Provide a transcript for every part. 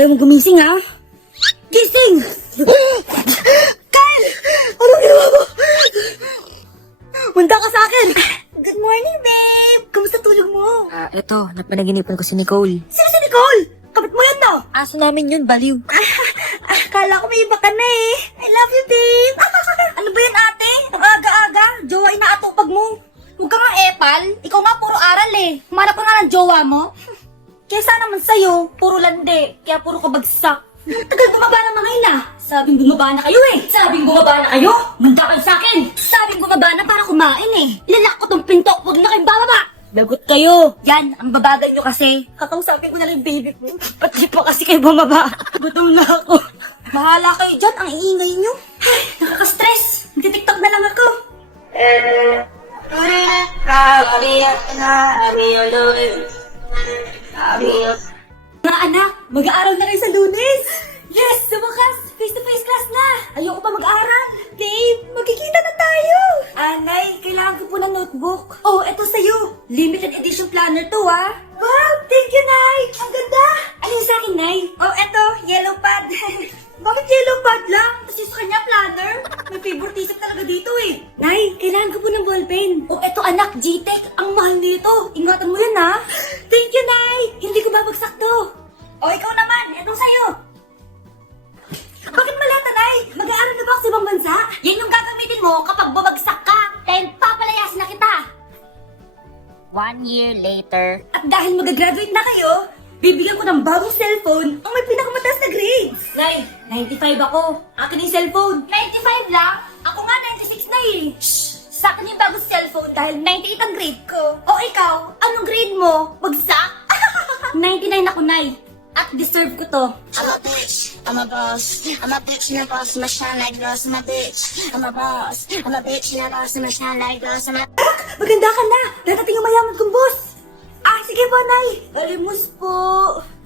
Ayaw mo gumising, ha? Gising! Kyle! Anong ginawa mo? Munda ka sa akin! Good morning, babe! Kamusta tulog mo? Eto, napanaginipan ko si Nicole. Sino si Nicole? Kapit mo yan, no? Aso namin yun, baliw. Akala ko may iba ka na eh. I love you, babe. Ano ba yan, ate? Ang aga-aga. Jowa inaatupag mo. Huwag ka nga epal. Ikaw nga puro aral eh. Humanap ka nga ng jowa mo. Kesa naman sa'yo, puro lande. Kaya puro kabagsak. Tagal bumaba naman ngayon ah. Sabing bumaba na kayo eh. Sabing bumaba na kayo. Manda kayo sa akin. Sabing bumaba na para kumain eh. Ilalak ko tong pinto. Huwag na kayong bababa. Lagot kayo. Yan, ang babagal nyo kasi. Kakausapin ko na lang yung baby ko. Ba't di pa kasi kayo bumaba? Gutom na ako. Bahala kayo dyan, ang iingay nyo. Ay, nakaka-stress. Nagtitiktok na lang ako. Mga anak, mag-aaral na kayo sa Lunes. Yes, sa wakas, face-to-face class na. Ayoko pa mag-aaral. Babe, magkikita na tayo. Anay, kailangan ko po ng notebook. Oh, eto sa'yo. Limited edition planner to, ah. Wow, thank you, Nay. Ang ganda. Ano yung sa akin, Nay? Oh, eto, yellow pad. Bakit yellow pad lang? Tapos yung sa kanya, planner. May favoritism talaga dito eh. Nay, kailangan ko po ng ballpen. Oh, eto anak, G-Tech. Ang mahal nito. Ingatan mo yan, ha? Thank you, Nay. Hindi ko babagsak to. Oh, ikaw naman. Etong sa'yo. Bakit malata, Nay? Mag-aaral na ba ako sa ibang bansa? Yan yung gagamitin mo kapag bumagsak ka. Dahil papalayasin na kita. 1 year later. At dahil mag-graduate na kayo, bibigyan ko ng bagong cellphone ang may pinakamataas na grades. Nay, 95 ako. Akin yung cellphone. 95 lang? Ako nga 96 na eh. Shh! Sa akin yung bagong cellphone dahil 98 ang grade ko. O ikaw, anong grade mo? Bagsak? 99 ako, Nay. At deserve ko to. I'm a bitch, I'm a boss. I'm a bitch and a boss, I'm a shine like glass. I'm a bitch, I'm a boss. I'm a bitch and a boss, I'm a shine like glass. I'm a... Maganda ka na! Dadating ang mayaman kong boss! Sige po, Nay! Alimos po!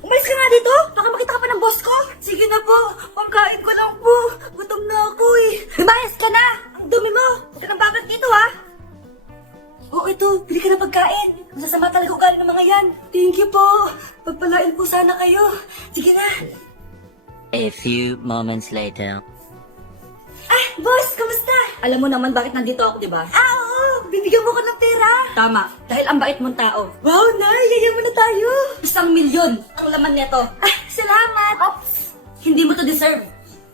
Umalis ka nga dito! Baka makita ka pa ng boss ko! Sige na po! Pangkain ko lang po! Gutom na ako eh! Lumayas ka na! Ang dumi mo! Huwag ka nang babalik dito ha! Oh, ito! Bili ka ng pagkain! Masasama talaga ugali ng mga yan! Thank you po! Pagpalain po sana kayo! Sige na! A few moments later. Boss! Kamusta? Alam mo naman bakit nandito ako, di ba? Oo! Bibigyan mo ko ng pera! Tama, dahil ang bait mong tao. Wow, Nay! Yayaman na tayo! 1,000,000 ang laman nito. Salamat! Ops! Hindi mo to deserve.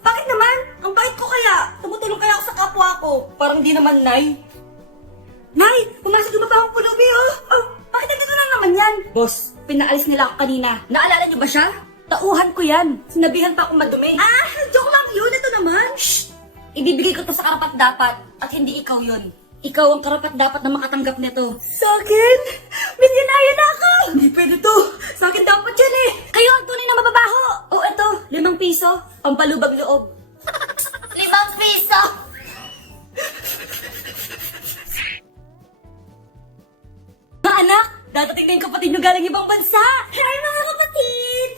Bakit naman? Ang bait ko kaya. Tumutulong kaya ako sa kapwa ko. Parang di naman, Nay. Nay! Pumasok yung mapahang pulubi, oh! Oh! Bakit nandito lang naman yan? Boss, pinaalis nila ako kanina. Naalala niyo ba siya? Tauhan ko yan. Sinabihan pa akong madumi. Joke lang yun. Ito naman. Shh! Ibibigay ko to sa karapat-dapat at hindi ikaw yun. Ikaw ang karapat-dapat na makatanggap nito. Sa akin? Milyonaryo na ako! Hindi pwede to. Sa akin dapat yan eh. Kayo ang tunay na mababaho. Oh, eto. 5 piso. Pampalubag loob. 5 piso! Mga anak, dadating na yung kapatid nyo galing ibang bansa. Hi mga kapatid!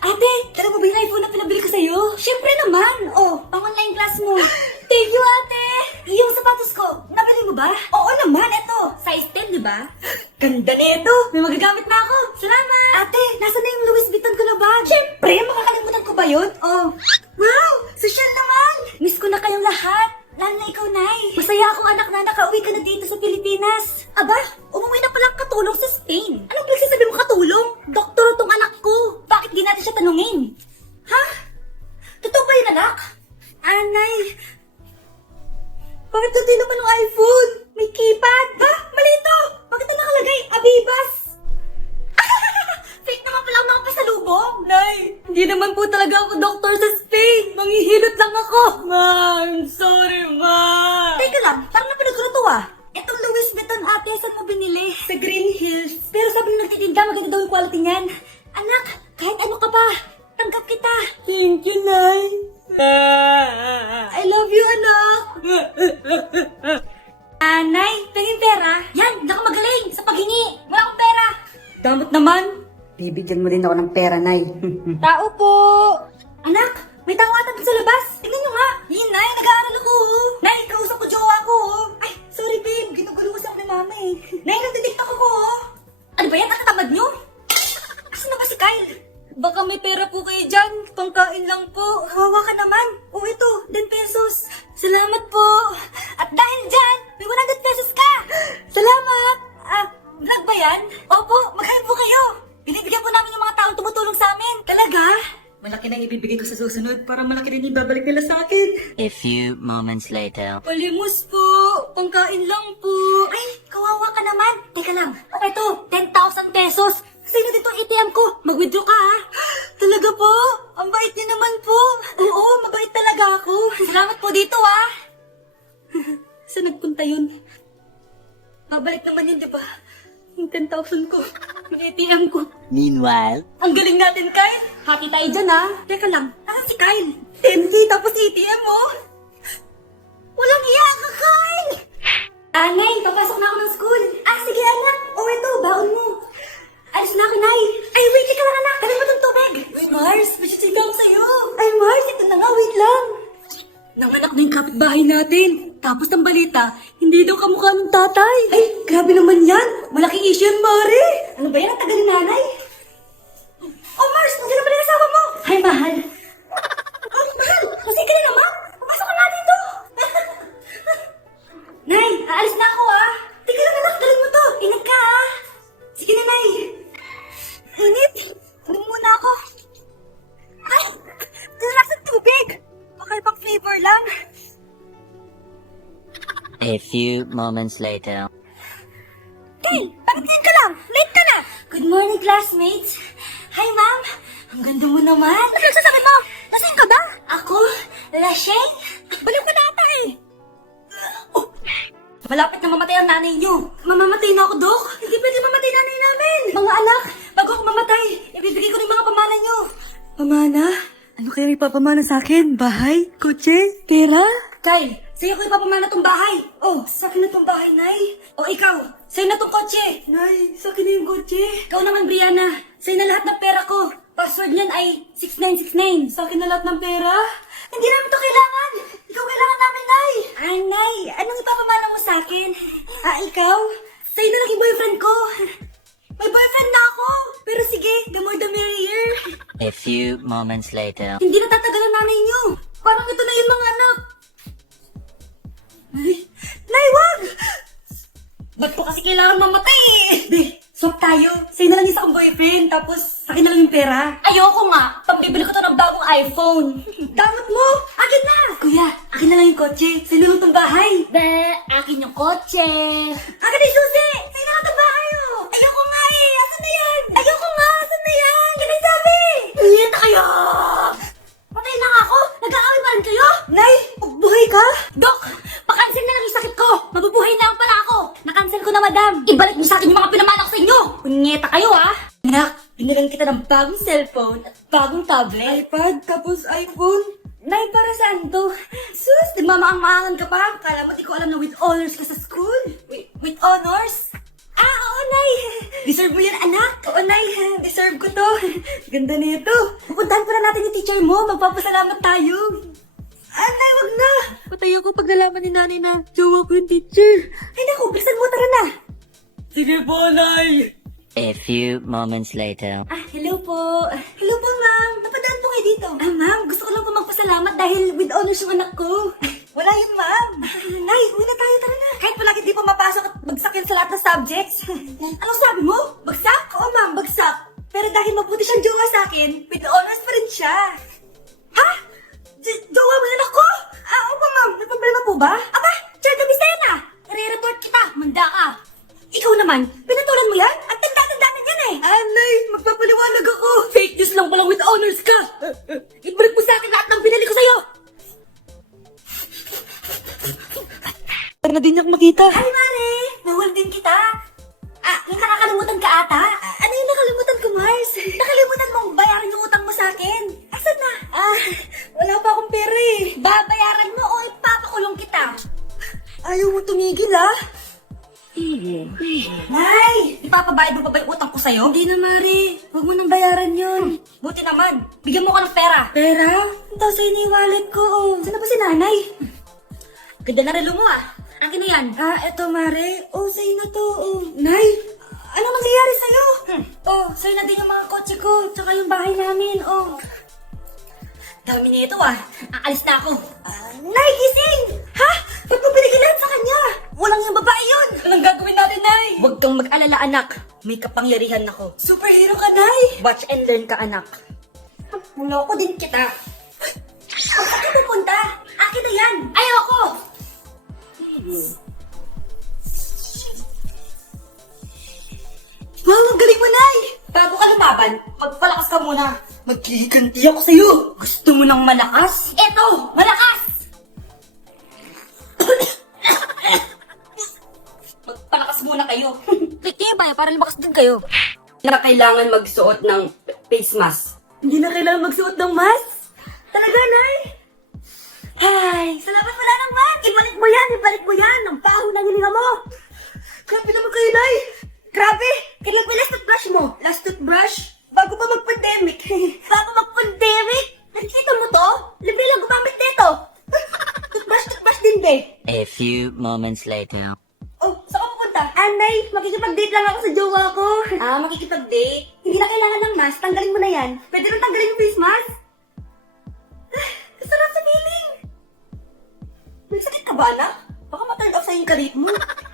Ate, alam mo ba yung iPhone na pinabili ko sa'yo? Siyempre naman! Oh, pang-online class mo. Thank you, ate! Yung sapatos ko, nabili mo ba? Oo naman, eto. Size 10, di ba? Ganda nito! May magagamit na ako. Salamat! Ate, nasa na yung Louis Vuitton ko na bag? Siyempre, makakalimutan ko ba yun? Oh. Wow! Social naman! Miss ko na kayong lahat. Lalo na ikaw, Nay. Masaya akong anak na nakauwi ka na dito sa Pilipinas. Aba, umuwi na palang katulong sa Spain. Anong pinagsasabi mo katulong? Doktor tong anak ko. Bakit di natin siya tanungin? Ha? Totoo ba yun, anak? Nay. Bakit hindi naman ang iPhone? May keypad. Ha? Mali ito. Bakit na nakalagay? Abibas. Fake naman pala ako nakapasalubong. Nay, hindi naman po talaga ako doktor sa Spain. Manghihilot lang ako. Ma, I'm sorry, Ma. Teka lang, parang napinagruto ah. Itong Louis Vuitton ate, saan mo binili? Sa Green Hills. Pero sabi nung nagtitinda, maganda daw yung quality niyan. Anak, kahit ano ka pa, tanggap kita. Thank you, Nay. I love you, anak. Nay, tingin pera. Yan, hindi ako magaling sa paghingi. Wala akong pera. Damot naman. Bibigyan mo din ako ng pera, Nay. Tao po. Anak, may tao ata dun sa labas. Tingnan nyo nga. Nay, nag-aaral ako. Nay, kausap ko jowa ko. Ay, sorry babe. Ginugulo kasi ako ni mama eh. Nay, nagtitiktok ako. Ano ba yan? Ang tamad nyo? Asan na ba si Kyle? Baka may lang po. Kawawa ka naman. O ito, 10 pesos. Salamat po. At dahil dyan, may 100 pesos ka. Salamat. Vlog ba yan? Opo, mag-ayon po kayo. Binibigyan po namin yung mga taong tumutulong sa amin. Talaga? Malaki na ibibigay ko sa susunod para malaki rin ibabalik nila sa akin. A few moments later. Palimos po. Pangkain lang po. Ay, kawawa ka naman. Teka lang. Ito, 10,000 pesos. Sino dito ATM ko? Mag-withdraw ka ha? Talaga po? Ang bait niyo naman po. Oo, mabait talaga ako. Salamat po dito ha. Saan nagpunta yun? Babalik naman yun, di ba? Yung 10,000 ko. Yung ATM ko. Meanwhile, Ang galing natin, Kyle. Happy tayo dyan, ha? Teka lang, asan si Kyle? 10K tapos ATM mo? Walang iya ka, Kyle! Nay, papasok na ako ng school. Sige, anak. Ito, baon mo. Alis na ako, Nay. Ay, wait, ka lang, anak. Dali mo itong tubig. Wait, Mars, may sisigaw ko sa'yo. Ay, Mars, ito na nga, wait lang. Nanganak na yung kapitbahay natin. Tapos ang balita, hindi daw kamukha ng tatay. Ay, grabe naman yan. Malaking issue yan, Mare. Ano ba yan? Ang tagal ni nanay. Oh, Mars, nandiyan na pala yung asawa mo. Hi, mahal. Oh, mahal, kasi ka na naman. Pumasok ka nga dito. Nay, aalis na ako, ah. Tika lang, anak, dalhin mo to. Ingat ka, ah. Sige na, Nay. Init. Ano muna ako? Ay, relax ang tubig. Baka ibang flavor lang. a few moments later. Kyle, bakit ngayon ka lang? Late ka na. Good morning, classmates. Hi, ma'am. Ang ganda mo naman. Ano nagsasabi mo? Nasaan ka ba? Ako? Lasheng? Baliw ka na ata eh. Oh, malapit na mamatay ang nanay niyo. Mamamatay na ako, Dok. Hindi pwede mamatay nanay namin. Mga anak, bago ako mamatay, ibibigay ko ng mga pamana niyo. Pamana? Ano kaya ipapamana sa akin? Bahay? Kotse? Pera? Kyle, sa'yo ko ipapamana tong bahay. Oh, sa akin na tong bahay, Nay. O ikaw, sa'yo na tong kotse. Nay, sa akin na yung kotse. Ikaw naman, Brianna. Sa'yo na lahat ng pera ko. Password niyan ay 6969. Sa akin na lahat ng pera? Hindi namin to kailangan. Ikaw kailangan namin, Nay. Nay, anong ipapamana mo sa akin? Ikaw? Sa'yo na lang yung boyfriend ko. May boyfriend na ako. Pero sige, the more the merrier. A few moments later. Hindi na tatagalan nanay niyo. Parang ito na yung mga anak. Nay, wag! Ba't ko kasi kailangan mamatay eh? Swap tayo. Sa'yo na lang yung sa akong boyfriend, tapos akin na lang yung pera. Ayoko nga. Pambibili ko to ng bagong iPhone. Damot mo! Akin na! Kuya, akin na lang yung kotse. Sa'yo na lang itong bahay. Akin yung kotse. Akin na yung susi! Sa'yo na lang itong bahay oh! Ayoko nga eh! Asan na yan? Ayoko nga! Asan na yan? Yan ang sabi! Niyeta kayo! Patay na nga ako! Nag-aaway pa rin kayo? Nay, buhay ka? Dok, pakancel na lang yung sakit ko! Mabubuhay na lang pala ako! Nakancel ko na, madam! Ibalik mo sa akin yung mga pinamana ko sa inyo! Punyeta kayo, ha? Nak, binilang kita ng bagong cellphone at bagong tablet. iPad, tapos iPhone. Nay, para saan to? Sus, di mamaang-maangan ka pa? Kala mo di ko alam na with honors ka sa school? With honors? Oo, Nay! Deserve mo yan, anak! Oo, Nay! Deserve ko to! Ganda nito! Pupuntahan pa na natin yung teacher mo! Magpapasalamat tayo! Nay, wag na! Patay ako pag nalaman ni nanay na jowa ko yung teacher! Ay, naku! Bilisan mo, tara na! Sige po, Nay! A few moments later. Hello po! Hello po, ma'am! Napadaan po kayo dito! Ma'am, gusto ko lang po magpasalamat dahil with honors yung anak ko! Wala yun, ma'am! Nay, una tayo, tara na! Kahit palagi di po mapasok at bagsak yan sa lahat ng subjects! Anong sabi mo? Bagsak? Oo, ma'am, bagsak! Pero dahil mabuti siyang jowa sa akin, with honors pa rin siya! Ha? Jowa mo yan ako? Opo, ma'am. May problema po ba? Aba, Charda Vicena! I-report kita, manda ka! Ikaw naman, pinatulan mo yan? At tanda-tanda na yan eh! Nay, magpapaliwanag ako! Fake news lang palang with honors ka! Ibalik mo sa akin lahat ng binili ko sa'yo! Para na din niyang makita. Ay, Mare! Nahul din kita. May nakakalimutan ka ata? Ano yung nakalimutan ko, Mars? Nakalimutan mong bayaran yung utang mo sa akin. Asan na? Wala pa akong pera eh. Babayaran mo o ipapakulong kita? Ayaw mo tumigil, Nay! Ipapabayad mo pa ba yung utang ko sa'yo? Hindi na, Mari. Huwag mo nang bayaran yun. Buti naman. Bigyan mo ka ng pera. Pera? Ito sa'yo ni wallet ko, Saan na ba si nanay? Ganda na relo mo, Akin na yan. Eto, Mare. Sa'yo na to, Nay, ano nangyayari sa'yo? Sa'yo na din yung mga kotse ko, tsaka yung bahay namin, Dami niya ito ah. Aalis na ako. Nay, gising! Ha? Ba't mo binigyan lahat sa kanya? Walang yung babae yun. Anong gagawin natin, Nay? Huwag kang mag-alala, anak. May kapangyarihan ako. Superhero ka, Nay. Watch and learn ka, anak. Muloko din kita. Saan ka pupunta? Akin na yan. Ayoko! Wow, ang galing mo, Nay! Bago ka lumaban, magpalakas ka muna. Magkikiganti ako sa'yo. Gusto mo ng malakas? Eto, malakas! Magpalakas muna kayo. Titibay, para lumakas din kayo. Hindi na kailangan magsuot ng face mask. Hindi na kailangan magsuot ng mask? Talaga, Nay? Ay, salamat wala naman. Ibalik mo yan, ibalik mo yan. Ang baho ng hininga mo. Grabe naman kayo, Nay. Grabe! Kailan mo last toothbrush mo? Last toothbrush? Bago pa mag-pandemic. Bago mag-pandemic? Nakikita mo to? Libre lang gumamit nito. Toothbrush din, be. A few moments later. Oh, saan ka pupunta? Anay, makikipag-date lang ako sa jowa ko. Ah, makikipag-date? Hindi na kailangan ng mask. Tanggalin mo na yan. Pwede rin tanggalin yung face mask? Sarap sa feeling. May sakit ka ba, anak? Baka ma-turn off sa'yo yung karit mo.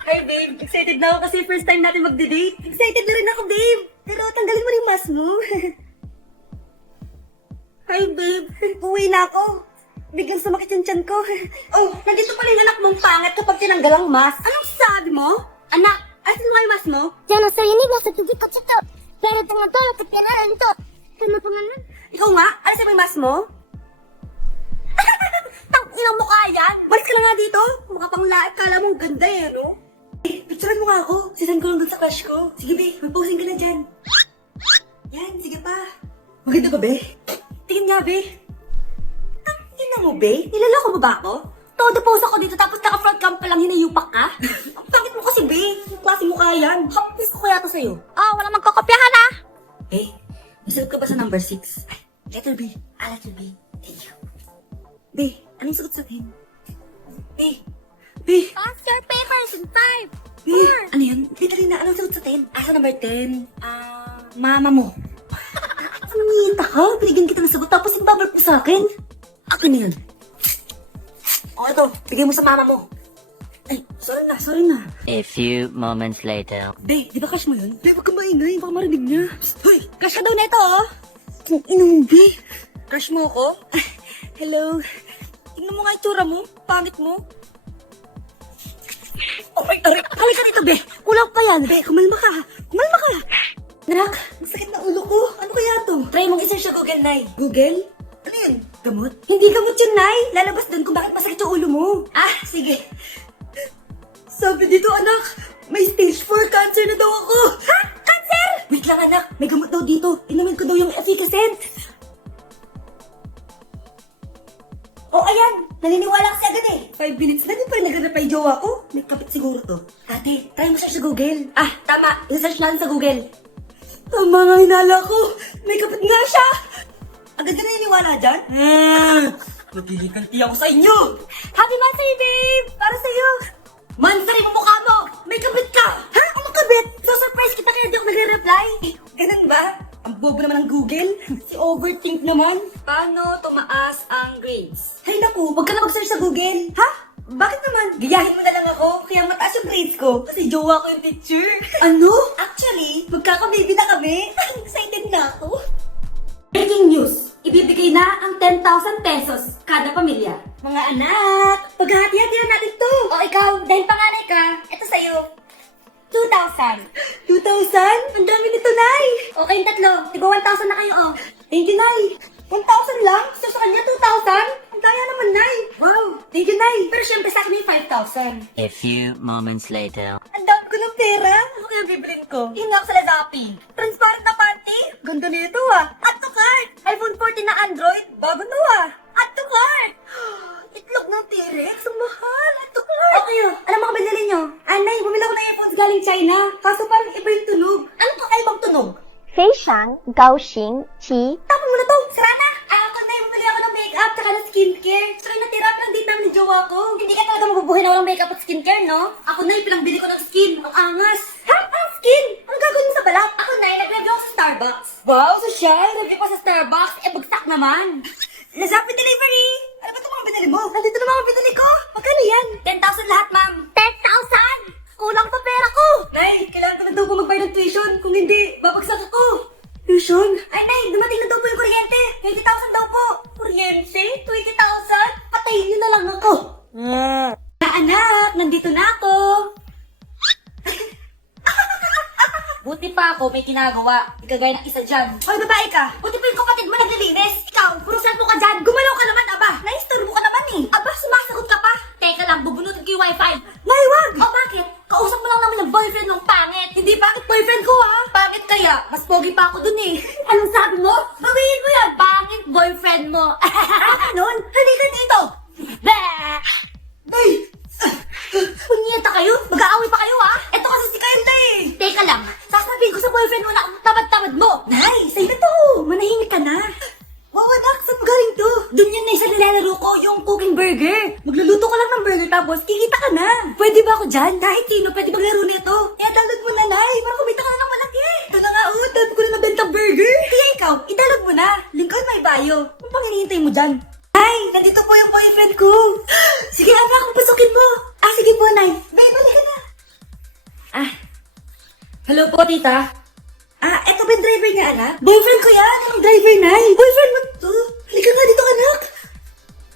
Hi, babe. Excited na ako kasi first time natin magde-date. Excited na rin ako, babe. Pero tanggalin mo rin yung mask mo. Hi, babe. Uwi na ako. Biglang sumakit yung tiyan ko. Oh, nandito pala yung anak mong pangit kapag tinanggal ang mask. Anong sabi mo? Anak, asin mo yung mask mo? じゃあそれにはさとぎかちょっとやるとがとるとやらんとそのとがな Ikaw nga? Alisin mo yung mask mo? Tang inang mukha yan! Balik ka na nga dito! Mukha pang lahat, kala mong ganda eh, no? Picturean mo nga ako. Sisan ko lang dun sa crush ko. Sige, be. Mag-posing ka na dyan. Yan, sige pa. Maganda ba, be? Tingin nga, be. Ang ina mo, be? Nilaloko mo ba ako? Todo pose ako dito tapos naka-front cam pa lang hinayupak ka? Ang pangit mo kasi, be. Yung klase mukha yan. Hapis ko kaya to sa'yo. Oh, wala magkokopyahan ah. Eh, nasagot ka ba sa number 6? Letter B. Letter B. Thank you. B, anong sagot sa akin? B. B. Pass your papers in 5. B. Ano yun? Dali na. Anong sagot sa 10? Sa number 10. Mama mo. Ang ngita ka. Binigyan kita ng sagot tapos ibabalik mo sa akin. Akin na yun. O, ito. Bigay mo sa mama mo. Ay, sorry na. A few moments later. Be, di ba crush mo yun? Be, wag kang maingay. Baka marinig niya. Hoy, crush ka daw na ito, oh. Kung inong, Be. Crush mo ako? Hello. Tingnan mo nga yung tsura mo. Pangit mo. Oh my God. Halika dito, Be. Kulang pa yan. Be, kumalma ka. Kumalma ka. Narak, masakit na ulo ko. Ano kaya to? Try mong i-search sa Google, Nay. Google? Ano yun? Gamot? Hindi gamot yun, Nay. Lalabas dun kung bakit masakit yung ulo mo. Ah, sige. Sabi dito, anak, may stage 4 cancer na daw ako. Ha? Cancer? Wait lang, anak. May gamot daw dito. Inumin ko daw yung efficacent. Oh, ayan. Naniniwala kasi agad eh. 5 minutes na din pa rin nag-reply jowa ko. May kapit siguro to. Ate, try mo search sa Google. Ah, tama. I-search natin sa Google. Tama nga hinala ko. May kapit nga siya. Agad na naniniwala dyan? Magkikikanti ako sa inyo. Happy Monday, babe. Para sa'yo. Mansari mo mukha mo! May kabit ka! Ha? Anong kabit? So-surprise kita kaya di ako nagre-reply? Ganun ba? Ang bobo naman ng Google. Si overthink naman. Paano tumaas ang grades? Hay naku, wag ka na mag-search sa Google. Ha? Bakit naman? Gayahin mo na lang ako, kaya mataas yung grades ko. Kasi jowa ko yung teacher. Ano? Actually, magkakababy na kami. Excited na ako. Breaking news! Ibibigay na ang 10,000 pesos kada pamilya. Mga anak, paghahati-hati na natin to. O ikaw, dahil panganay ka, ito sa'yo. 2,000. 2,000? Ang dami nito, Nay. O kayong tatlo, tigo 1,000 na kayo, oh. Thank you, Nay. 1,000 lang? So sa kanya, 2,000? Ang daya naman, Nay. Wow, thank you, Nay. Pero syempre sa akin may 5,000. A few moments later. Ang dami ko ng pera. Ano kaya bibilin ko? Yun nga ako sa Lazappi. Transparent na panty. Ganda nito ah. Add to cart. iPhone 14 na Android. Bago to ah. Add to cart. Itlog ng T-Rex. Ang mahal. Add to cart. Okay oh. Alam mo ka binili nyo? Anay, bumili ako ng earphones galing China. Kaso parang iba yung tunog. Anong kakaibang tunog? 非常高兴其 Tapon mo na to. Sara na. Ako na, bumili ako ng makeup tsaka ng skincare. Tsaka yung natira pa ng date namin ni jowa ko. Hindi ka talaga mabubuhay na walang makeup at skincare, no? Ako na, pinangbili ko ng skin. Ang angas. Ha? Ang skin? Ang gagawin mo sa balat? Ako na, nag-review ako sa Starbucks. Wow, social. Review ko sa Starbucks. Eh, bagsak naman. Lazapin delivery! Ano ba itong mga binili mo? Nandito na mga binili ko! Magkano yan? 10,000 lahat, ma'am. 10,000? Kulang pa pera ko! Nay, kailangan ko na daw po magbayad ng tuition. Kung hindi, babagsak ako. Tuition? Ay, Nay, dumating na daw po yung kuryente. 20,000 daw po. Kuryente? 20,000? Patayin niyo na lang ako. Anak, nandito na ako. Buti pa ako may ginagawa. Di kagaya ng isa dyan. Hoy, babae ka! Buti pa yung kapatid mo naglilinis. Ikaw, puro cellphone ka dyan. Gumalaw ka naman, aba. Naisturbo ka naman eh. Aba, sumasagot ka pa. Teka lang, bubunutin ko yung wifi. Nay, wag! O bakit? Kausap mo lang naman ang boyfriend mong pangit. Hindi bakit boyfriend ko ha? Pangit kaya? Mas pogi pa ako dun eh. Anong sabi mo? Bawiin mo yan. Pangit boyfriend mo. Ganon? Halika dito. Bah! Nay! Punyeta kayo? Mag-aaway pa kayo ha? Eto kasi si Kyle na eh. Teka lang, sasabihin ko sa boyfriend mo na ang tamad-tamad mo. Nay, sa'yo na to. Manahimik ka na. Wow, anak, saan mo galing to? Doon yun na sa nilalaro ko, yung cooking burger. Magluluto ka lang ng burger tapos kikita ka na. Pwede ba ako dyan? Kahit sino, pwede maglaro nito. Kaya download mo na, Nay, para kumita ka na ng malaki. Ito na nga, download ko na nabentang burger. Kaya ikaw, i-download mo na. Link ko may bio. Ano pang hinihintay mo dyan? Ay, nandito po yung boyfriend ko. Sige, anak, pasukin mo. Sige po, Nay. Babe, balik ka na. Hello po, tita. Eto ba yung driver niya, anak? Boyfriend ko yan. Anong driver, Nay? Boyfriend mo to? Halika nga dito, anak.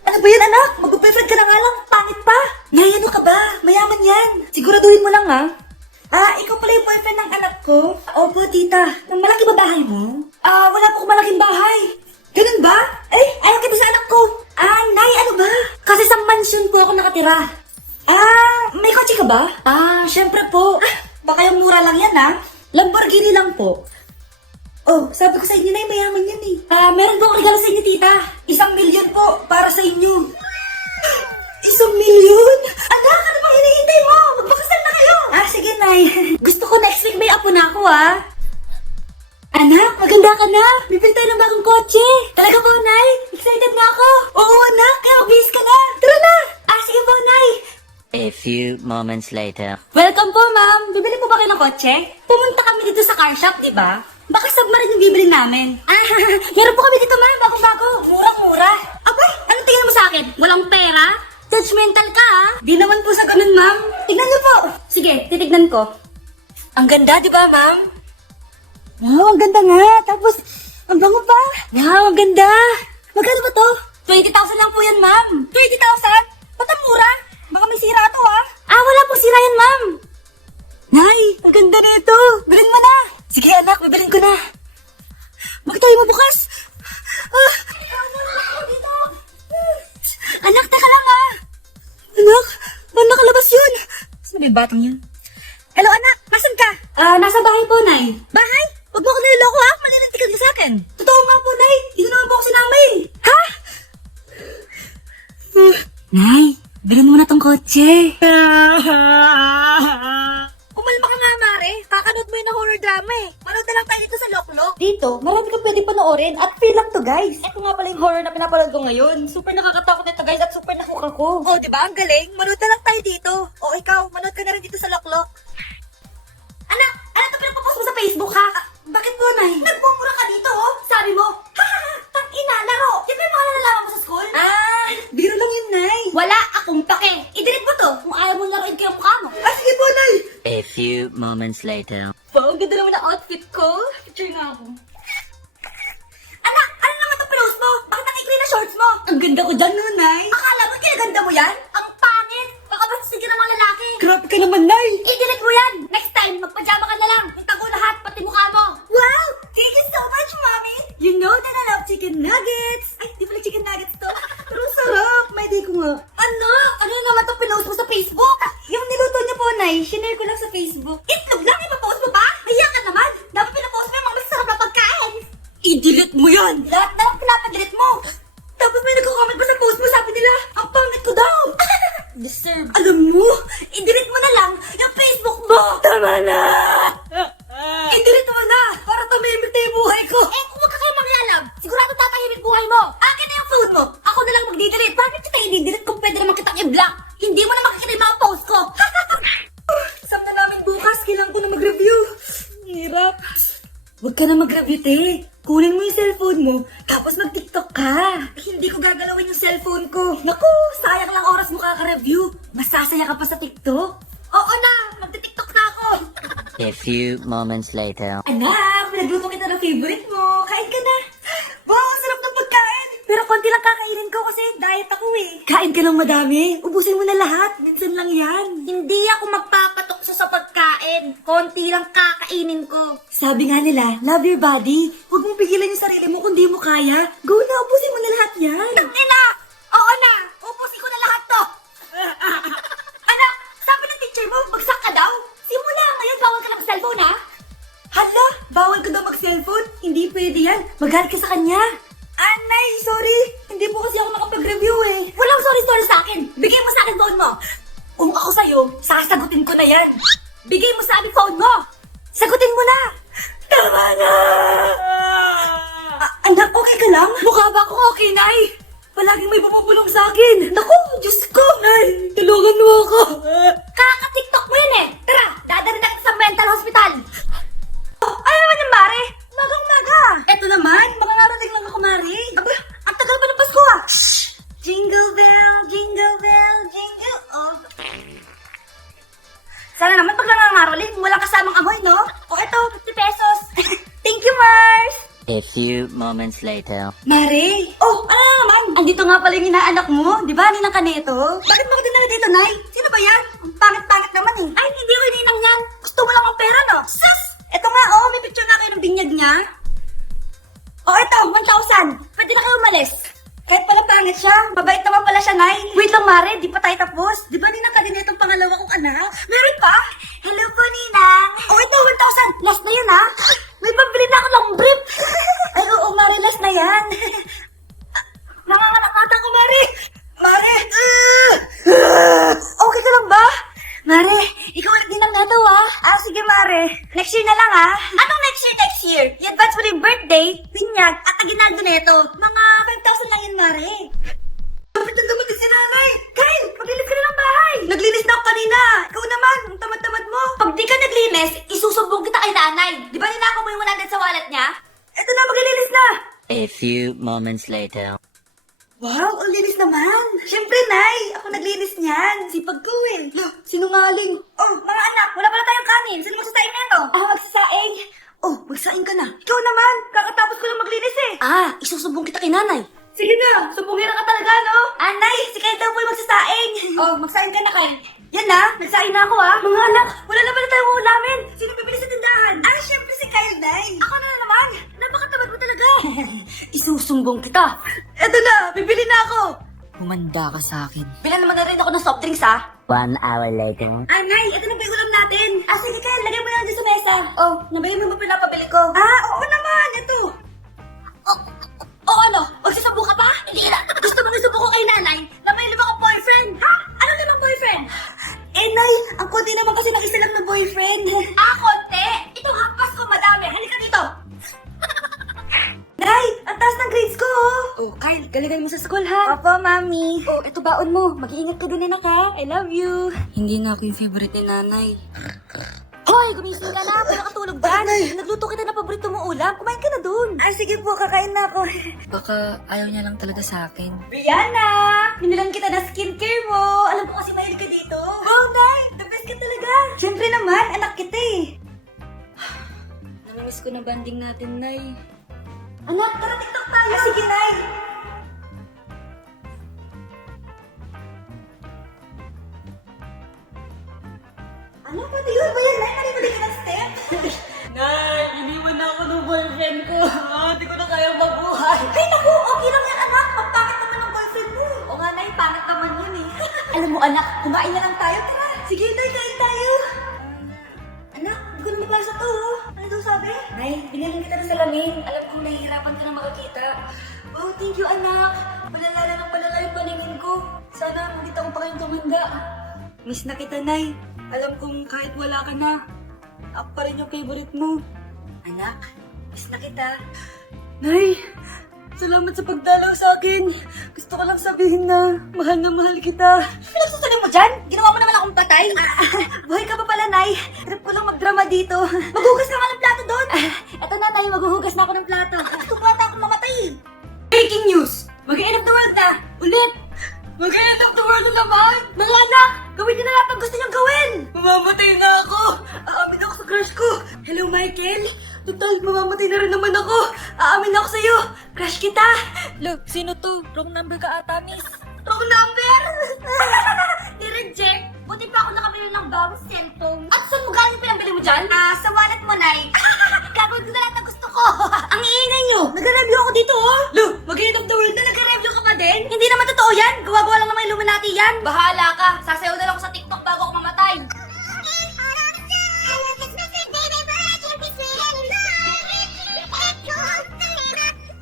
Ano ba yan, anak? Mag-boyfriend ka na nga lang. Pangit pa. Nay, ano ka ba? Mayaman yan. Siguraduhin mo lang, ha? Ikaw pala yung boyfriend ng anak ko? Opo, tita. Ang malaki ba bahay mo? Wala po akong malaking bahay. Ganun ba? Ay, ayaw kita sa anak ko. Nay, ano ba? Kasi sa mansion po ako nakatira. May kotse ka ba? Syempre po. Baka yung mura lang yan, ha? Lamborghini lang po. Oh, sabi ko sa inyo, Nay, mayaman yan eh. Meron po akong regalo sa inyo, tita. 1,000,000 po, para sa inyo. 1,000,000? Anak, ano bang hinihintay mo? Magbakasal na kayo. Sige, Nay. Gusto ko next week may apo na ako, ha? Anak, maganda ka na. Bibili tayo ng bagong kotse. Talaga po, Nay? Excited na ako. Oo, anak. Kaya magbihis ka na. Tara na. Sige po, Nay. A few moments later. Welcome po, ma'am. Bibili po ba kayo ng kotse? Pumunta kami dito sa car shop, di ba? Baka submarine yung bibili namin. Meron po kami dito, ma'am. Bagong-bago. Murang-mura. Abay, anong tingin mo sa akin? Walang pera? Judgmental ka, ha? Di naman po sa ganun, ma'am. Tignan niyo po. Sige, titignan ko. Ang ganda, di ba, ma'am? Wow, ang ganda nga. Tapos, ang bango pa. Wow, ang ganda. Magkano ba to? 20,000 lang po yan, ma'am. 20,000? Ba't ang mura? Baka may sira to, ha? Wala pong sira yan, ma'am. Nay, ang ganda nito. Bilhin mo na. Sige, anak, bibilhin ko na. Bakit tayo mabukas? Anak, teka lang, ha? Anak, paano nakalabas yun? Saan yung batang yun? Hello, anak. Masan ka? Nasa bahay po, Nay. Bahay? Huwag mo ako niloloko, ha? Malilintikan ka sa akin. Totoo nga po, Nay. Dito naman po ako sinama, eh. Ha? Nay, bilhin mo na tong kotse. Umalma ka nga, Mare. Kakanood mo yun na horror drama, eh. Manood na lang tayo dito sa Loklok. Dito, marami kang pwede panoorin at free lang to, guys. Ito nga pala yung horror na pinapanood ko ngayon. Super nakakatakot nito, guys, at super nakuka ko. Oh, di ba? Ang galing. Manood na lang tayo dito. O, ikaw, manood ka na rin dito sa Loklok. Anak, ano ito pinagpapost mo sa Facebook, ha? Bakit po, Nay? Nagmumura ka dito, oh. Sabi mo, tang-ina, laro. Yan ba yung mga nalalaman mo sa school? Biro lang yun, Nay. Wala akong pake. I-delete mo to kung ayaw mo laruin ko yung mukha mo. Sige po, Nay. A few moments later. Wow, ang ganda naman ang outfit ko. Picture nga ako. Anak, ano naman itong pinost mo? Bakit ang ikli na shorts mo? Ang ganda ko dyan, no, Nay. Akala mo kinaganda mo yan? Ang pangit. Baka ba sige ng mga lalaki? Grabe ka naman, Nay. I-delete mo yan. Next time, magpajama ka na lang. Kita ko lahat, pati mukha mo. Wow! Thank you so much, Mommy. You know that I love chicken nuggets. Ay, di pala chicken nuggets to. Pero sarap. May di ko nga. Ano naman itong pinost mo sa Facebook? Yung niluto niyo po, Nay. Shinare ko lang sa Facebook. Itlog lang, ipapost mo ba? Naiya ka naman. Dapat pinapost mo yung mga masarap na pagkain. I-delete mo yan. Lahat na lang pinapadelete mo. Tapos may nagko-comment pa sa post mo, sabi nila, ang pangit ko daw. Deserve. Alam mo, i-delete mo na lang yung Facebook mo. Tama na. I-delete mo na para tumimik na yung buhay ko. Kung wag ka kayo mangyalab, sigurado tatahimik buhay mo. Akin na yung phone mo. Ako na lang magdi-delete. Bakit kita i-delete kung pwede naman kitang i-block? Hindi mo na makikita yung mga post ko. Sam na namin bukas, kailangan ko na mag-review. Hirap. Huwag ka na mag-review, te. Kunin mo yung cellphone mo, tapos mag-TikTok ka. Hindi ko gagalawin yung cellphone ko. Naku, sayang lang oras mo kaka-review. Masasaya ka pa sa TikTok. Oo na, magti-TikTok na ako. A few moments later. Anak, pinagluto kita ng favorite mo. Kain ka na. Wow, sarap ng pagkain. Pero konti lang kakainin ko kasi diet ako eh. Kain ka lang madami. Ubusin mo na lahat. Minsan lang yan. Hindi ako magpapatukso sa pagkain. Konti lang kakainin ko. Sabi nga nila, love your body. Huwag mong pigilan yung sarili mo kung di mo kaya. Go na, ubusin mo na lahat yan. Ina! Oo na! Upusin ko na lahat to! Anak, sabi ng teacher mo, bagsak ka daw. Simula ngayon, bawal ka na mag-cellphone ha? Hala, bawal ka daw mag-cellphone? Hindi pwede yan. Magalit ka sa kanya. Anay, sorry. Hindi po kasi ako makapag-review eh. Walang sorry sa akin. Bigay mo sa akin phone mo. Kung ako sa'yo, sasagutin ko na yan. Bigay mo sa akin phone mo. Sagutin mo na. Tama na. Anak, okay ka lang? Mukha ba ako okay, Nay? Palaging may bumubulong sa akin. Naku, Diyos ko. Nay, tulungan mo ako. Kaka-TikTok mo yun eh! Tara, dadali na kita sa mental hospital! Oh, ano naman yung Mare? Magang-maga. Eto naman, makangarating lang ako, Mare. Aba, ang tagal pa ng Pasko ah. Jingle bell, jingle bell, jingle all. Sana naman pag nangangaroling, walang kasamang amoy, no? O eto, 50 pesos. Thank you, Mars. A few moments later. Mare! Oh, ano naman? Andito nga pala yung inaanak mo. Di ba, ninang ka nito? Bakit mo ka dinala dito, Nay? Sino ba yan? Ang pangit-pangit naman eh. Ay, hindi ko ninang yan. Gusto mo lang ang pera, no? Sus! Eto nga, oh, may picture nga kayo ng binyag niya. Oh, eto, 1,000. Pwede na kayo umalis. Kahit pala pangit siya, mabait naman pala siya, Nay. Wait lang, Mare, di pa tayo tapos. Di ba ninang ka din itong pangalawa kong anak? Meron pa? Hello po, Ninang. Oh, ito, 1,000. Last na yun, ha? May pambili na ako ng brief. Ay, oo, Mare, last na yan. Nanganganak ata ko, Mare. Mare! Okay ka lang ba? Mare, ikaw ulit din ang nataw, ah. Ah, sige, Mare. Next year na lang, ah. Anong next year? I-advance mo na yung birthday, pinyag, at aginaldo neto. Mga 5,000 lang yun, Mare. Kapit na dumating si nanay. Kyle, maglinis ka na ng bahay. Naglinis na ako kanina. Ikaw naman, ang tamad-tamad mo. Pag di ka naglinis, isusumbong kita kay nanay. Di ba ninako mo yung 100 sa wallet niya? Eto na, maglilinis na. A few moments later. Wow, ang linis naman. Siyempre, Nay. Ako naglinis niyan. Sipag ko eh. Lo, sinungaling. Oh, mga anak, wala pala tayong kanin. Sino magsasaing na ito? Ah, magsasaing. Oh, magsaing ka na. Ikaw naman, kakatapos ko lang maglinis eh. Ah, isusumbong kita kay nanay. Sige na, sumbongin ka talaga, no? Anay, si Kyle daw po yung magsasaing. Oh, magsaing ka na, Kyle. Yan na, nagsaing na ako ah. Mga anak, wala na pala tayong ulamin. Sino bibili sa tindahan? Ah, syempre si Kyle, Nay. Ako na naman. Napakatamad mo talaga. Isusumbong kita. Eto na, bibili na ako. Humanda ka sa akin. Bilan naman na rin ako ng soft drinks, ha? 1 hour later. Anay, ito na ba yung ulam natin? Ah, sige, Kyle, lagay mo na dyan sa mesa. Oh, nabili mo ba pinapabili ko? Ah, oo naman, ito. Oh, ano? Magsasabong ka pa? Hindi na. Gusto mo isubok ko kay nanay na may 5 kang boyfriend? Ha? Ano 5 boyfriend? Eh, Nay, ang konti naman kasi ng isa lang na boyfriend. Ah, konti? Ito hampas ko, madami. Halika dito. Nay, ang taas ng grades ko, oh. Oh, Kyle, galingan mo sa school, ha? Opo, Mami. Oh, ito baon mo. Mag-iingat ka dun, anak, ha? I love you. Hindi nga ako yung favorite ni nanay. Hoy, gumising ka na. Wala katulog dyan. Nagluto kita na paborito mong ulam. Kumain ka na dun. Ah, sige po. Kakain na ako. Baka ayaw niya lang talaga sa akin. Brianna! Binilan kita na skincare mo. Alam ko kasi mahilig ka dito. Wow, Nay! The best ka talaga. Siyempre naman, anak kita eh. Namimiss ko na banding natin, Nay. Anak, tara TikTok tayo. Ah, sige, Nay. Ano ba yun? Ba yan, Nay? Nalibalik ka ng step? Nay, iniwan na ako ng boyfriend ko. Hindi ko na kayang mabuhay. Ay, naku, okay lang yan, anak. Pagpangit naman ng boyfriend mo. O nga, Nay, pangit naman yun eh. Alam mo, anak, kumain na lang tayo. Tara. Sige, Nay, kain tayo. Anak, hindi ko na mapasa to. Ano daw sabi? Nay, binilin kita ng salamin. Alam kong nahihirapan ka na makakita. Oh, thank you, anak. Palala ng palala yung paningin ko. Sana hindi ako pa kayong tumanda. Miss na kita, Nay. Alam kong kahit wala ka na, ako pa rin yung favorite mo. Anak, miss na kita. Nay, salamat sa pagdalaw sa akin. Gusto ko lang sabihin na mahal kita. Pinagsusunin mo dyan? Ginawa mo naman akong patay. Buhay ka pa pala, Nay. Trip ko lang magdrama dito. Maghugas ka nga ng plato doon. Eto na, Nay, maghuhugas Maghugas na ako ng plato. Gusto ko ata akong mamatay. Breaking news! Mag-end of the world na! Ulit! Mag-end of the world na naman! Mga anak! Gawin niyo na lahat ang gusto niyong gawin! Mamamatay na ako! Aamin ako sa crush ko! Hello, Michael! Total, mamamatay na rin naman ako! Aamin ako sa'yo! Crush kita! Look, sino to? Wrong number ka ata, miss. Wrong number? I-reject! Buti pa ako nakabili ng bagong cellphone. At saan mo galing pinambili mo dyan? Sa wallet mo, Nay. Gagawin ko na lahat ng gusto ko. Ang iingay nyo! Nag-review ako dito, oh! Look, mag-end of the world na nag-review ka pa din? Hindi naman totoo yan! Gawa-gawa lang naman Illuminati yan! Bahala ka! Sasayaw na lang ako sa TikTok bago ako mamatay!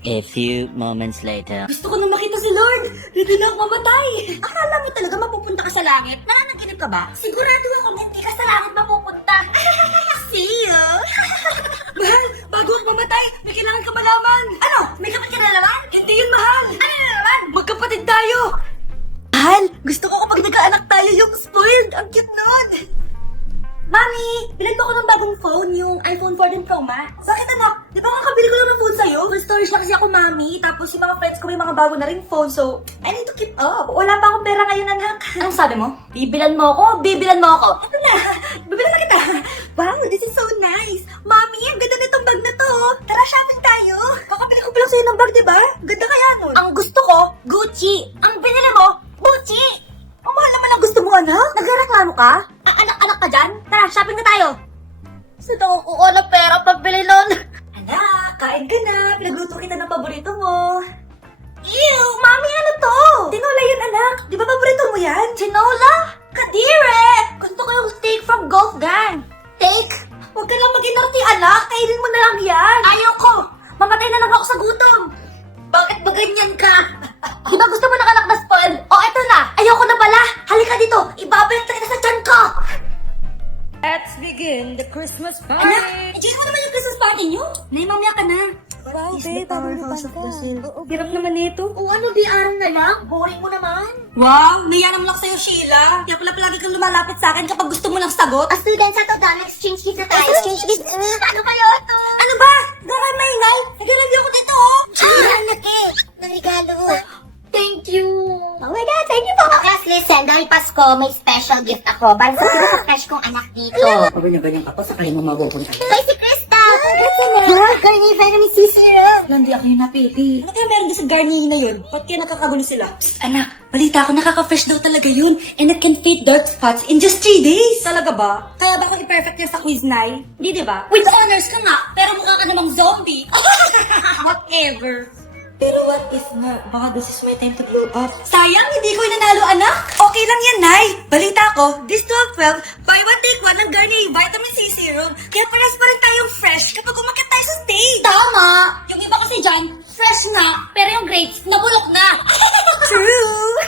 A few moments later. Gusto ko na makita si Lord! Dito na ako mamatay! Akala mo talaga mapupunta ka sa langit? Nananaginip ka ba? Sigurado ako na hindi ka sa langit mapupunta! See you! Mahal, bago ako mamatay, may kailangan ka malaman! Ano? May kapatid ka na naman? Hindi yun, mahal! Ano na naman? Magkapatid tayo! Mahal, gusto ko kapag nagkaanak tayo yung spoiled! Ang cute nun! Mami, bilhin mo ako ng bagong phone, yung iPhone 14 Pro Max. Bakit anak? Di ba kakabili ko lang ng phone sa'yo? Full storage lang kasi ako, Mami. Tapos yung mga friends ko may mga bago na ring phone, so I need to keep up. Wala pa akong pera ngayon, anak. Anong sabi mo? Bibilan mo ako? Bibilan mo ako? Ito na, bibilan na kita. Wow, this is so nice. Mami, ang ganda nitong bag na to. Tara, shopping tayo. Kakabili ko pa lang sa'yo ng bag, di ba? Ganda kaya nun. Ang gusto ko, Gucci. Ang binili mo, Gucci. Ang mahal naman ang gusto mo, anak. Nagreklamo ka? Anak-anak ka dyan? Tara, shopping na tayo. Saan ako kukuha ng pera pagbili nun? Anak, kain ka na. Pinagluto kita ng paborito mo. Ew! Mami, ano to? Tinola yun, anak. Di ba paborito mo yan? Tinola? Kadire! Gusto ko yung steak from Golf Gang. Steak? Huwag ka lang mag-inorti, anak. Kainin mo na lang yan. Ayaw ko. Mamatay na lang ako sa gutom. Bakit ba ganyan ka? Di ba gusto mo ng anak na spoiled? O, eto na. Ayoko na pala. Halika dito. Ibabalik na kita sa tiyan ko. Let's begin the Christmas party! Anak, enjoy mo naman yung Christmas party nyo. Nay, mamaya ka na. Wow, babe, Powerhouse of Brazil. hirap naman nito. O ano, di araw na lang? Boring mo naman. Wow, naiya naman ako sa'yo, Sheila. Kaya pala palagi kang lumalapit sa akin kapag gusto mo ng sagot. Students ato dahil exchange gift na tayo. Exchange gift. Ano kayo ito? Ano ba? Garay maingay. Nag-review ako dito, oh. Anak eh. Ng regalo. Thank you. Oh my God, thank you po. Okay, listen, dahil Pasko, may special gift ako. Para sa pinaka-crush kong anak dito. Pag ganyan-ganyan ka pa, sakayin mo mapupunta. Ay, si Krista! Wow, Garnier Vitamin C Serum! Hindi ako yung napili. Ano kaya meron din sa Garnier na yun? Ba't kaya nakakagulo sila? Psst, anak, balita ko nakaka-fresh daw talaga yun. And it can fade dark spots in just 3 days. Talaga ba? Kaya ba ako i-perfect yan sa quiz, Nay? Hindi, di ba? With honors ka nga, pero mukha ka namang zombie. Whatever. Pero what if nga, baka this is my time to blow up. Sayang, hindi ko nanalo, anak. Okay lang yan, Nay. Balita ko, this 12-12, buy one take one ng Garnier Vitamin C Serum. Kaya pares pa rin tayong fresh kapag umakit tayo sa stage. Tama. Yung iba kasi dyan, fresh na, pero yung grades, nabulok na. True.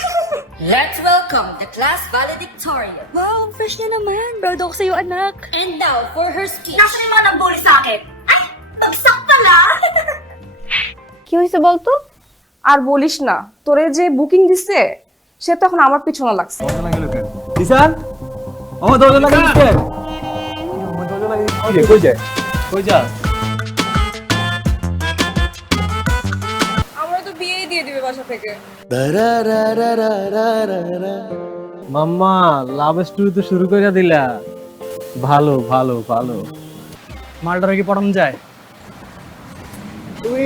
Let's welcome the class valedictorian. Wow, fresh niya naman. Proud ako sa'yo, anak. And now, for her speech. Nasaan yung mga nambuli sa akin? Ay, bagsak pala. কি হয়েছে বলতো? আর বলিস না, তোরে যে বুকিং দিছে সে তো এখন আমার পিছনে লাগছে। কিষান আমার দরজা লাগিয়ে দিচ্ছে কই যায় কই যা আমরা তো বিয়েই দিয়ে দিবে বাসা থেকে। মাম্মা লাভ স্টোরি তো শুরু করে দিলা ভালো ভালো ভালো মালটারে কি পড়ানো যায় তুই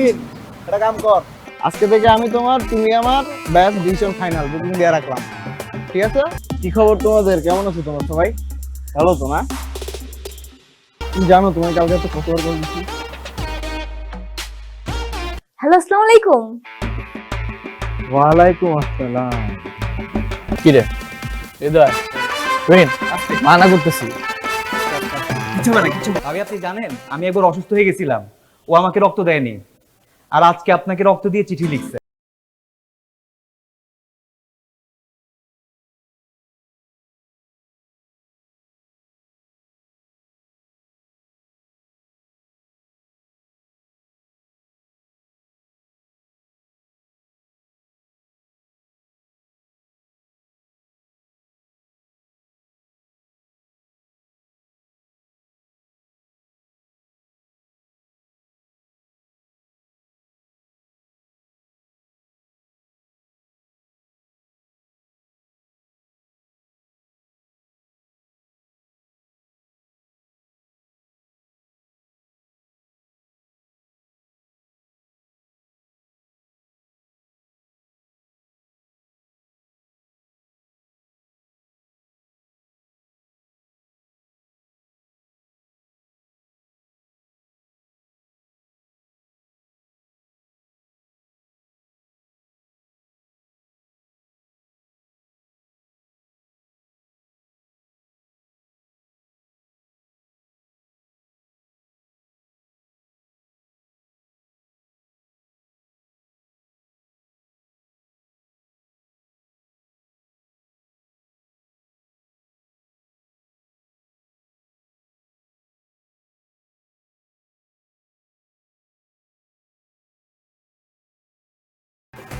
একটা কাম কর আজকে থেকে আমি তোমার তুমি আমার ব্যাস ডিসিশন ফাইনাল বুকিং দিয়ে রাখলাম ঠিক আছে কি খবর তোমাদের কেমন আছো তোমরা সবাই ভালো তো না তুমি জানো তোমায় কালকে তো কতবার করে দিচ্ছি হ্যালো, আসসালামু আলাইকুম। ওয়ালাইকুম আসসালাম কি রে হৃদয় রহিন মানা করতেছি কিছু মানে কিছু আগে আপনি জানেন আমি একবার অসুস্থ হয়ে গেছিলাম ও আমাকে রক্ত দেয়নি আর আজকে আপনাকে রক্ত দিয়ে চিঠি লিখছে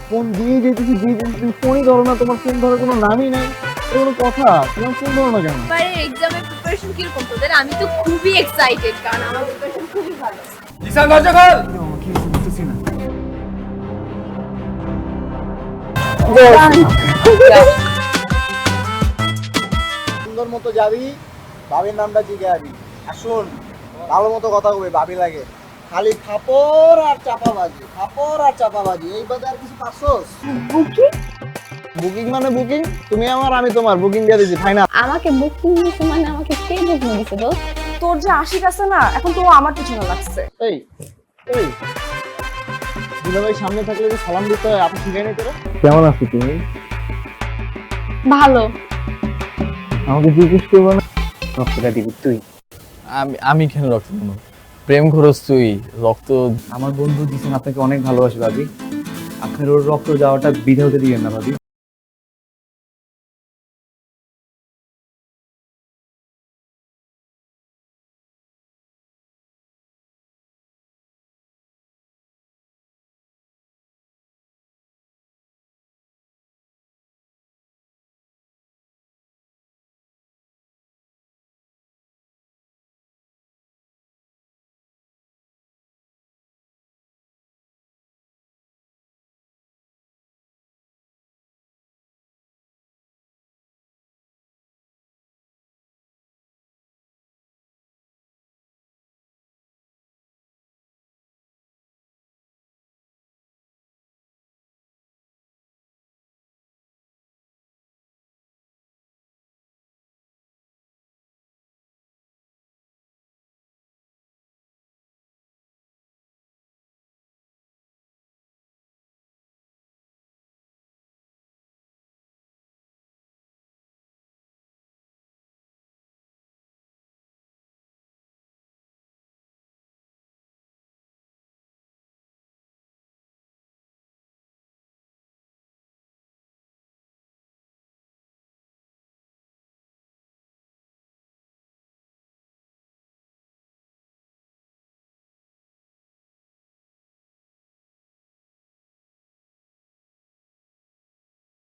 ফোন দিয়ে যেতেছি তুমি ফোনই ধরো না, তোমার ফোন ধরার কোনো নামই নাই, এটা কোনো কথা? তোমার ফোন ধরো না কেন? এবারে এক্সামের প্রিপারেশন কিরকম তোদের? আমি তো খুবই এক্সাইটেড, কারণ আমার প্রিপারেশন খুবই ভালো। জিসান দরজা খোল। কি বুঝতেছি না। সুন্দর মতো যাবি, ভাবির নামটা জিজ্ঞাসি। আর শোন, ভালো মতো কথা কবে, ভাবি লাগে। খালি ফাপড় আর চাপাবাজি, ফাপড় আর চাপাবাজি, এই বাদে আর কিছু পারছোস? বুকিং মানে বুকিং, তুমি আমার আমি তোমার, বুকিং দিয়ে দিছি, ফাইনাল। আমাকে বুকিং দিছে মানে আমাকে কে বুকিং দিছে দোস্ত? তোর যে আশিক আছে না, এখন তো ও আমার পিছনে লাগছে। এই এই দুলাভাই সামনে থাকলে যে সালাম দিতে হয়, আপনি শিখাই নাই তোরা? কেমন আছো তুমি? ভালো। আমাকে জিজ্ঞেস করবো না, রক্তটা দিবি তুই? আমি কেন রক্ত দেবো? প্রেম খরচ তুই, রক্ত আমার বন্ধু দিছেন আপনাকে অনেক ভালোবাসি ভাবি, আপনার ওর রক্ত যাওয়াটা বিধে হতে দিবেন না ভাবি।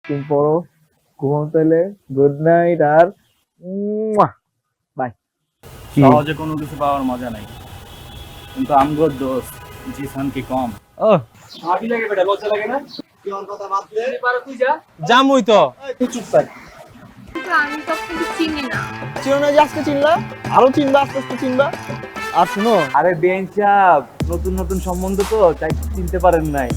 তুমি পড়ো, ঘুমাও তাহলে, গুড নাইট, আর বাই। সহজে কোনো কিছু পাওয়ার মজা নাই, কিন্তু আমগো দোস্ত জিসান কি কম। ও ভাবি লাগে বেটা, লজ্জা লাগে না? কি ওর কথা বাদ দে, তুই যা জামুই তো। তুই চুপ থাক। আমি তো আপনাকে চিনি না। চিনো না যে আজকে চিনলা, আরো চিনবা, আস্তে আস্তে চিনবা। আর শুনো, আরে বেঞ্চাপ, নতুন নতুন সম্বন্ধ তো তাই চিনতে পারেন নাই।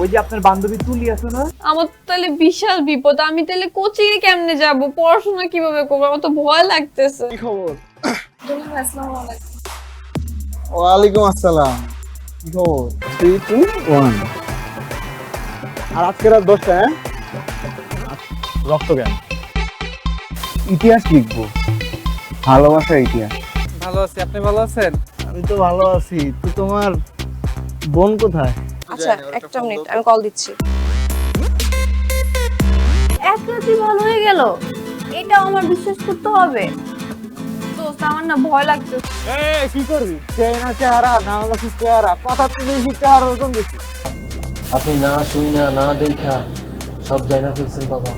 ওই যে আপনার বান্ধবী তুলি আছে না, আমার তো তাহলে বিশাল বিপদ। আমি তাহলে কোচিং এ কেমনে যাব? পড়াশোনা কিভাবে করব? আমার তো ভয় লাগতেছে। কি খবর? আসসালামু আলাইকুম। ওয়ালাইকুম আসসালাম, কি খবর? 3, 2, 1। আর আজকে রাত 10টা, হ্যাঁ? রক্ত জ্ঞান। ইতিহাস লিখবো, ভালোবাসার ইতিহাস। ভালো আছি, আপনি ভালো আছেন? আমি তো ভালো আছি, তো তোমার বোন কোথায়? আচ্ছা, একটা মিনিট, আমি কল দিচ্ছি। এক রাতে ভালো হয়ে গেল, এটাও আমার বিশ্বাস করতে হবে? দোস্ত, আমার না ভয় লাগতেছে। এই কি করবি? চেনা চেহারা না হলো কি চেহারা, কথা তো বেশি চেহারা ওরকম বেশি। আপনি না শুই না না দেখা সব জানা ফেলছেন বাবা।